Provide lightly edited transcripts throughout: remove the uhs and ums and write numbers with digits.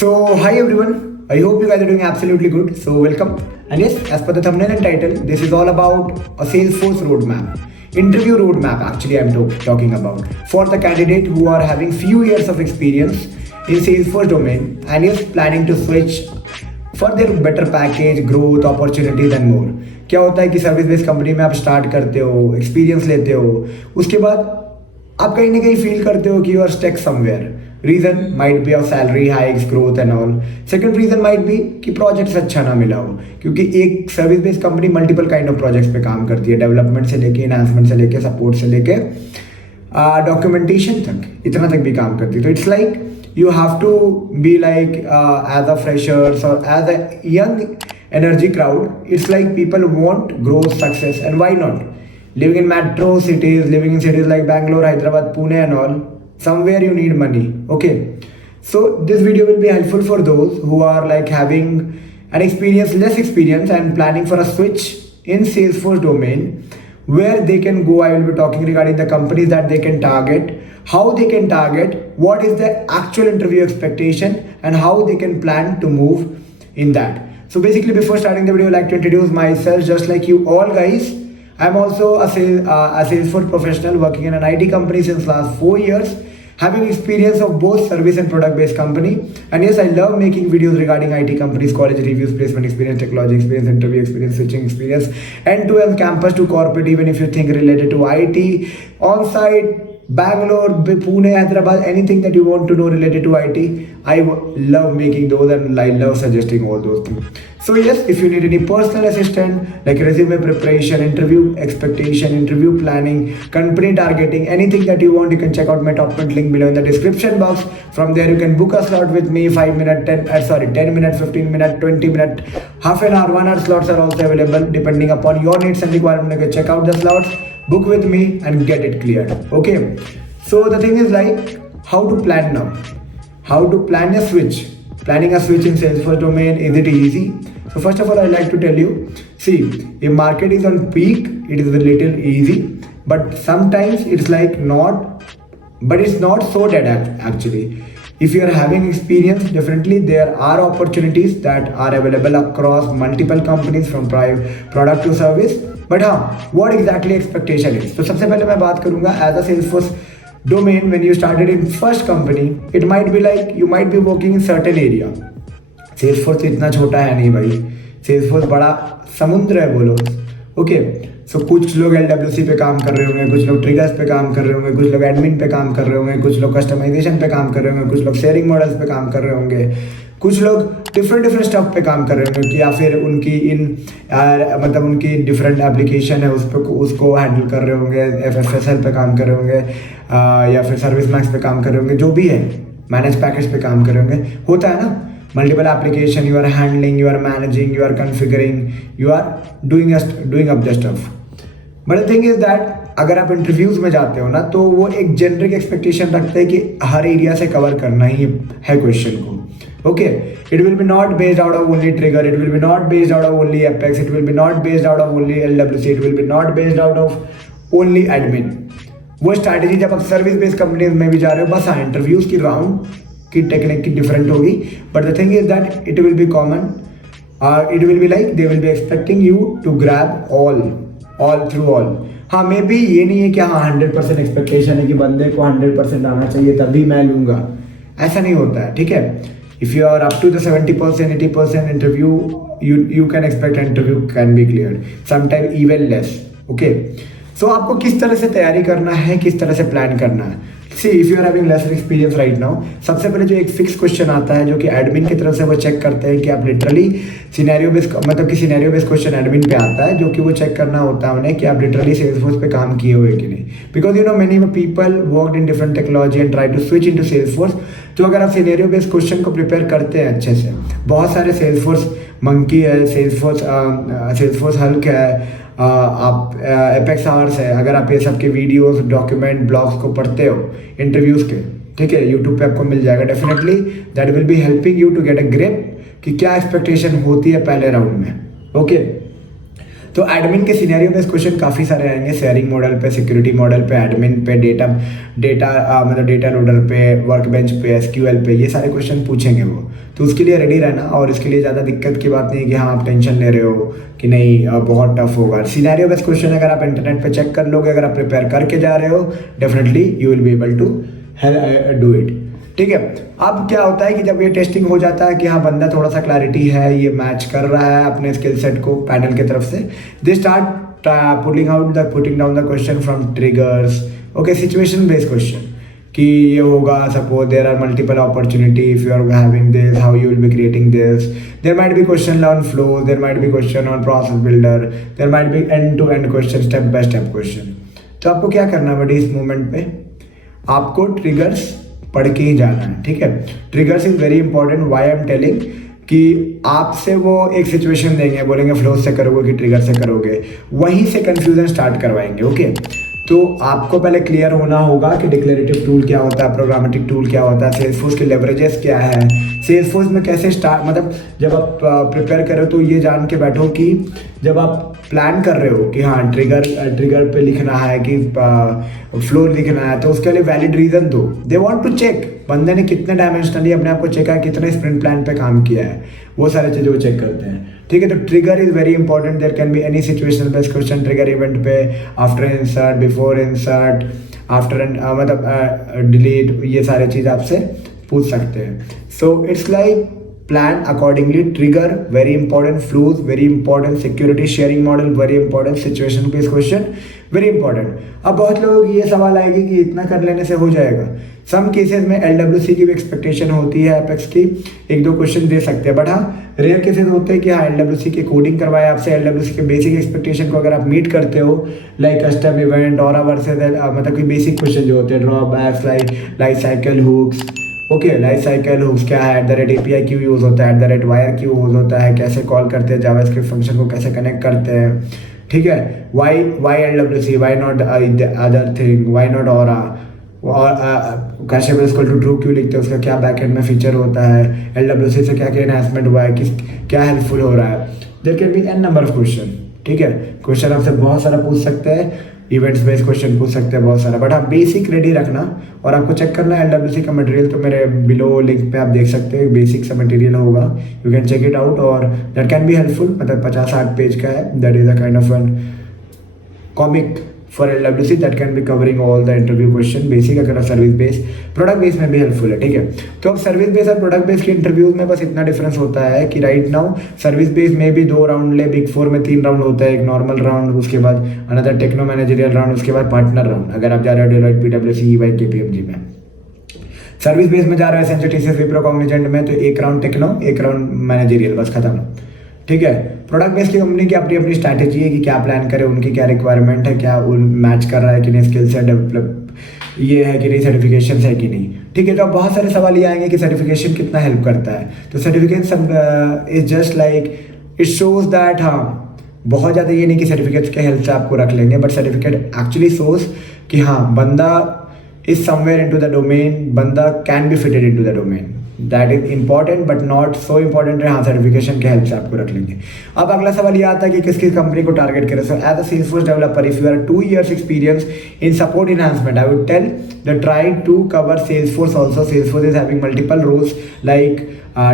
So, hi everyone. I hope you guys are doing absolutely good. So, welcome. And yes, as per the thumbnail and title, this is all about a Salesforce roadmap. Interview roadmap, actually, I'm talking about for the candidate who are having few years of experience in Salesforce domain and is planning to switch for their better package, growth, opportunities and more. क्या होता है कि service based company में आप start करते हो, experience लेते हो, उसके बाद आप कहीं ना कहीं फील करते हो कि you are stuck somewhere. Reason might be of salary hikes growth and all. Second reason might be कि प्रोजेक्ट्स अच्छा ना मिला हो, क्योंकि एक service based company multiple kind of projects पे काम करती है, डेवलपमेंट से लेके एनहांसमेंट से लेके सपोर्ट से लेके डॉक्यूमेंटेशन तक, इतना तक भी काम करती है. तो it's like you have to be like as a freshers or as a young energy crowd. It's like people want growth, success, and why not? Living in metro cities, living in cities like Bangalore, Hyderabad, Pune and all, somewhere you need money. Okay, so this video will be helpful for those who are like having an experience, less experience and planning for a switch in Salesforce domain, where they can go. I will be talking regarding the companies that they can target, how they can target, what is the actual interview expectation and how they can plan to move in that. So basically, before starting the video, I like to introduce myself just like you all guys. I'm also a Salesforce professional working in an IT company since last 4 years, having experience of both service and product based company. And yes, I love making videos regarding IT companies, college reviews, placement experience, technology experience, interview experience, switching experience, end-to-end campus to corporate, even if you think related to IT, on-site, Bangalore, Pune, Hyderabad, anything that you want to know related to IT, I love making those and I love suggesting all those things. So yes, if you need any personal assistant like resume preparation, interview expectation, interview planning, company targeting, anything that you want, you can check out my top link below in the description box. From there you can book a slot with me. 10 minute, 15 minute, 20 minute, half an hour, 1 hour slots are also available depending upon your needs and requirement. You can check out the slots, book with me and get it cleared. Okay, so the thing is like how to plan now, how to plan a switch. Planning a switch in Salesforce domain, is it easy? So first of all, I like to tell you, see, if market is on peak, it is a little easy, but sometimes it's like not, but it's not so dead actually. If you are having experience, definitely there are opportunities that are available across multiple companies from product to service. But हाँ, what exactly expectation is? तो सबसे पहले मैं बात करूँगा as a Salesforce domain. When you started in first company, it might be like you might be working in certain area. Salesforce इतना छोटा है नहीं भाई, Salesforce बड़ा समुद्र है बोलो. ओके, सो कुछ लोग LWC पे काम कर रहे होंगे, कुछ लोग ट्रिगर्स पे काम कर रहे होंगे, कुछ लोग एडमिन पे काम कर रहे होंगे, कुछ लोग कस्टमाइजेशन पे काम कर रहे होंगे, कुछ लोग शेयरिंग मॉडल्स पे काम कर रहे होंगे, कुछ लोग डिफरेंट स्टफ पे काम कर रहे होंगे, कि या फिर उनकी मतलब उनकी डिफरेंट एप्लीकेशन है उस पर उसको हैंडल कर रहे होंगे, FSSL पे काम कर रहे होंगे, या फिर सर्विस मैक्स पे काम कर रहे होंगे, जो भी है मैनेज पैकेज पे काम कर रहे होंगे. होता है ना, multiple application you are handling, you are managing, you are configuring, you are doing up the stuff. But the thing is that अगर आप इंटरव्यूज में जाते हो ना, तो वो एक जेनरिक एक्सपेक्टेशन रखते हैं कि हर एरिया से कवर करना ही है क्वेश्चन को. Okay, it will be not based out of only trigger, it will be not based out of only Apex, it will be not based out of only LWC, it will be not based out of only admin. वो strategy जब आप service based companies में भी जा रहे हो, बस हाँ इंटरव्यूज की राउंड की टेक्निक की डिफरेंट होगी, but the thing is that it will be common. It will be like they will be expecting you to grab all through all. हाँ, मे बी ये नहीं है कि हाँ 100% एक्सपेक्टेशन है कि बंदे को 100% आना चाहिए तभी मैं लूँगा, ऐसा नहीं होता है. ठीक है, if you are up to the 70%, 80% interview, you can expect an interview can be cleared, sometimes even less. Okay, so आपको किस तरह से तैयारी करना है, किस तरह से प्लान करना है. See, if you are having lesser experience right now, सबसे पहले जो एक फिक्स क्वेश्चन आता है जो कि एडमिन की तरफ से वो चेक करते हैं कि आप लिटरली सिनेरियो बेस्ड, मतलब कि सिनेरियो बेस्ड क्वेश्चन एडमिन पे आता है, जो कि वो चेक करना होता है उन्हें कि आप लिटरली सेल्सफोर्स पे काम किए हुए कि नहीं. Because you know many people worked in different technology and try to switch into Salesforce. तो अगर आप सिनेरियो बेस्ड क्वेश्चन को प्रिपेयर करते हैं अच्छे से, बहुत सारे सेल्सफोर्स मंकी है, सेल्सफोर्स हल्क है, आप एपेक्स आवर्स है, अगर आप ये सब के वीडियोस, डॉक्यूमेंट, ब्लॉग्स को पढ़ते हो इंटरव्यूज़ के, ठीक है, यूट्यूब पे आपको मिल जाएगा. Definitely that will be helping you to get a grip कि क्या एक्सपेक्टेशन होती है पहले राउंड में. ओके, तो एडमिन के सिनेरियो बेस्ड क्वेश्चन काफ़ी सारे आएंगे, शेयरिंग मॉडल पे, सिक्योरिटी मॉडल पे, एडमिन पे, मतलब डेटा लोडर पे, वर्क बेंच पे, एसक्यूएल पे, ये सारे क्वेश्चन पूछेंगे वो। तो उसके लिए रेडी रहना, और इसके लिए ज़्यादा दिक्कत की बात नहीं है कि हाँ आप टेंशन ले रहे हो कि नहीं बहुत टफ होगा। सिनेरियो बेस्ड क्वेश्चन अगर आप इंटरनेट पे चेक कर लोगे, अगर आप प्रिपेयर करके जा रहे हो, definitely you will be able to do it. ठीक है, अब क्या होता है कि जब ये टेस्टिंग हो जाता है कि हाँ बंदा थोड़ा सा क्लैरिटी है, ये मैच कर रहा है अपने स्किल सेट को पैनल की तरफ से, they start putting down the question from triggers. Okay, situation based question कि ये होगा, suppose there are multiple opportunity, if you are having this, how you will be creating this. There might be question on flow, there might be question on process builder, there might be end to end question, step by step question. तो आपको क्या करना है बड़ी इस moment पे, आपको triggers पढ़ के ही जाना है। ठीक है, triggers is very important. Why I am telling कि आपसे वो एक सिचुएशन देंगे, बोलेंगे फ्लो से करोगे कि ट्रिगर से करोगे, वहीं से कंफ्यूजन स्टार्ट करवाएंगे। ओके, तो आपको पहले क्लियर होना होगा कि डिक्लेरेटिव टूल क्या होता है, प्रोग्रामेटिक टूल क्या होता है, सेल्सफोर्स के लेवरेजेस क्या है, सेल्सफोर्स में कैसे स्टार्ट, मतलब जब आप प्रिपेयर कर रहे हो तो ये जान के बैठो कि जब आप प्लान कर रहे हो कि हाँ ट्रिगर पे लिखना है कि फ्लो लिखना है, तो उसके लिए वैलिड रीजन दो। दे वांट टू चेक बंदे ने कितने डायमेंशनली अपने आप को चेक है, कितने स्प्रिंट प्लान पे काम किया है, वो सारी चीज़ें वो चेक करते हैं। ठीक है, तो trigger is very important. There can be any situational based question trigger event पे, after insert, before insert, after मतलब डिलीट, ये सारे चीज़ आपसे पूछ सकते हैं। So it's like plan accordingly, trigger very important, flows very important, security sharing model very important, situation based question very important. अब बहुत लोगों की ये सवाल आएगी कि इतना कर लेने से हो जाएगा। सम केसेस में LWC की भी एक्सपेक्टेशन होती है, एपेक्स की एक दो क्वेश्चन दे सकते हैं, बट हाँ रेयर केसेस होते हैं कि हाँ LWC की कोडिंग करवाए आपसे, LWC के बेसिक एक्सपेक्टेशन को अगर आप मीट करते हो, लाइक कस्टम इवेंट और मतलब कि बेसिक क्वेश्चन जो होते हैं, drawbacks, life cycle hooks. Okay, life cycle hooks क्या है, API क्यों यूज़ होता है, वायर क्यों यूज़ होता है, कैसे कॉल करते हैं, जावास्क्रिप्ट फंक्शन को कैसे कनेक्ट करते हैं। ठीक है, why LWC, why not other thing, why not Aura, और कैशेबल इक्वल टू ट्रू क्यों लिखते हैं, उसका क्या बैकएंड में फीचर होता है, LWC से क्या क्या एनहांसमेंट हुआ है, क्या हेल्पफुल हो रहा है। There can be n number of question. ठीक है, क्वेश्चन आपसे बहुत सारा पूछ सकते हैं, इवेंट्स बेस्ड क्वेश्चन पूछ सकते हैं बहुत सारा, बट आप बेसिक रेडी रखना। और आपको चेक करना है LWC का मटेरियल, तो मेरे बिलो लिंक पे आप देख सकते हैं, बेसिक सा मटेरियल होगा, you can check it out, और दैट कैन बी हेल्पफुल। मतलब 50-60 पेज का है, that is a kind of an comic for LWC that can be covering all the interview question. Basic अगर सर्विस बेस, प्रोडक्ट बेस में भी helpful है। ठीक है, तो अब सर्विस बेस और प्रोडक्ट बेस के इंटरव्यूज में बस इतना डिफरेंस होता है कि राइट नाउ सर्विस बेस में भी 2 राउंड ले, बिग 4 में 3 राउंड होता है, एक नॉर्मल राउंड, उसके बाद अनदर टेक्नो मैनेजरियल राउंड, उसके बाद पार्टनर राउंड अगर आप जा रहे हो डेलॉइट, PwC, EY, KPMG में। सर्विस बेस में जा रहे हैं Accenture, TCS, विप्रो, कॉग्निजेंट में, तो एक राउंड टेक्नो, एक राउंड मैनेजरियल, बस खत्म। ठीक है, प्रोडक्ट बेस्ड की कंपनी की अपनी अपनी स्ट्रैटेजी है कि क्या प्लान करे, उनकी क्या रिक्वायरमेंट है, क्या उन मैच कर रहा है कि नहीं, स्किल सेट डेवलप ये है कि नहीं, सर्टिफिकेशन है कि नहीं। ठीक है, तो अब बहुत सारे सवाल ये आएंगे कि सर्टिफिकेशन कितना हेल्प करता है। तो certification is just like it shows that, हाँ बहुत ज़्यादा ये नहीं कि सर्टिफिकेट्स के हेल्प से आपको रख लेंगे, बट सर्टिफिकेट एक्चुअली शोज कि हाँ बंदा is somewhere into the domain, बंदा can be fitted into the domain. That is important but not so important है, हाँ सर्टिफिकेशन के हेल्प से आपको रख लेंगे। अब अगला सवाल ये आता है कि किस किस कंपनी को टारगेट करें। So as a Salesforce developer, if you are 2 years experience in support enhancement, I would tell the try to cover Salesforce also. Salesforce is having multiple roles like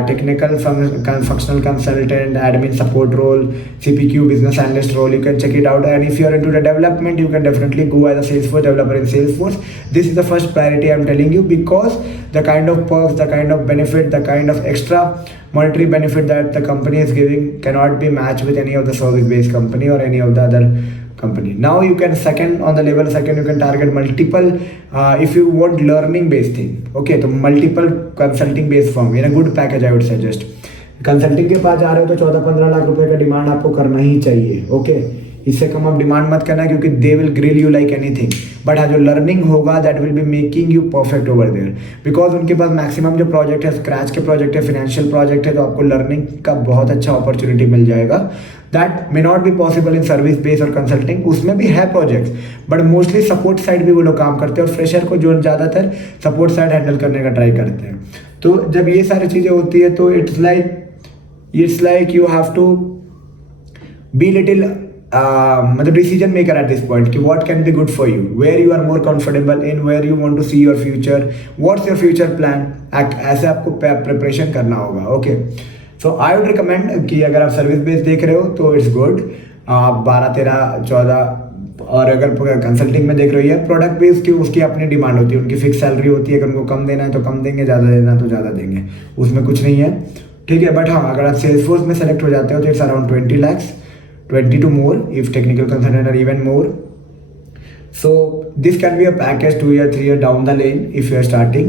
technical functional consultant, admin support role, CPQ business analyst role. You can check it out, and if you are into the development, you can definitely go as a Salesforce developer in Salesforce. This is the first priority I'm telling you, because the kind of perks, the kind of benefit, the kind of extra monetary benefit that the company is giving cannot be matched with any of the service based company or any of the other company. Now you can on the level second, you can target multiple if you want learning based thing. Okay, तो multiple consulting based firm in a good package I would suggest. Consulting के पास जा रहे हो तो 14-15 लाख रुपए का demand आपको करना ही चाहिए। ओके, इससे कम आप डिमांड मत करना, क्योंकि they will grill you like anything. But हाँ, जो लर्निंग होगा that will be making you perfect over there, because उनके पास मैक्सिमम जो प्रोजेक्ट है स्क्रैच के प्रोजेक्ट है, फाइनेंशियल प्रोजेक्ट है, तो आपको लर्निंग का बहुत अच्छा अपॉर्चुनिटी मिल जाएगा। That may not be possible in service base और कंसल्टिंग, उसमें भी है projects, but mostly support side भी वो लोग काम करते हैं, और फ्रेशर को जो ज़्यादातर सपोर्ट साइड हैंडल करने का ट्राई करते हैं। तो जब ये सारी चीज़ें होती है तो it's like you have to be little मतलब decision maker at this point कि what can be good for you, where you are more comfortable in, where you want to see your future, what's your future plan, ऐसे आपको preparation करना होगा. Okay, so I would recommend कि अगर आप service based देख रहे हो तो इट्स गुड. आप 12, 13, 14, और अगर कंसल्टिंग में देख रही है प्रोडक्ट बेस्ड की उसकी अपनी डिमांड होती है, उनकी फिक्स सैलरी होती है. अगर उनको कम देना है तो कम देंगे, ज़्यादा देना है तो ज़्यादा देंगे, उसमें कुछ नहीं है. ठीक है, बट हाँ, अगर आप सेल्स फोर्स में सेलेक्ट हो जाते हो तो it's around 20 lakhs, 20 to more if technical consultant or even more. So this can be a package 2 year, 3 year down the lane if you are starting.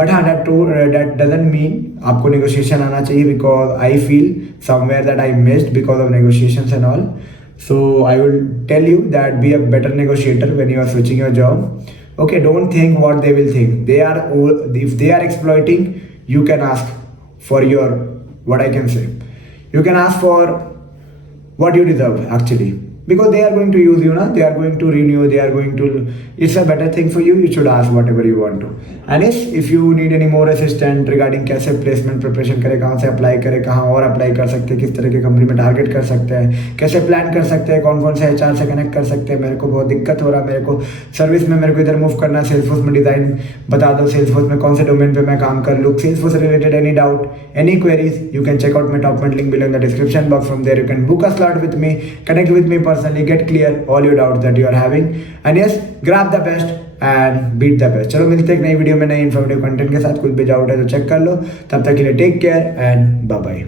But हाँ, that doesn't mean आपको negotiation आना चाहिए, because I feel somewhere that I missed because of negotiations and all. So I will tell you that be a better negotiator when you are switching your job. Okay, don't think what they will think. If they are exploiting, you can ask for your, what I can say, you can ask for what you deserve actually, because they are going to use you na, they are going to renew, they are going to, it's a better thing for you. You should ask whatever you want to. And yes, if you need any more assistant regarding कैसे placement preparation करें, कहाँ से apply करें, कहाँ और apply कर सकते हैं, किस तरह की कंपनी में टारगेट कर सकते हैं, कैसे प्लान कर सकते हैं, कौन कौन से HR से कनेक्ट कर सकते हैं, मेरे को बहुत दिक्कत हो रहा है, मेरे को सर्विस में, मेरे को इधर मूव करना है, सेल्सफोर्स में डिज़ाइन बता दो, सेल्सफोर्स में कौन से डोमेन पे मैं काम कर लूँ, Salesforce related any doubt, any queries, you can check out my top link below in the description box. From there you can book a slot with me, connect with me personally, get clear all your doubts that you are having, and yes, grab the best and beat the best. चलो मिलते हैं एक नई video में नई informative content के साथ. कुछ भी डाउट है तो चेक कर लो. तब तक के लिए take care and bye bye.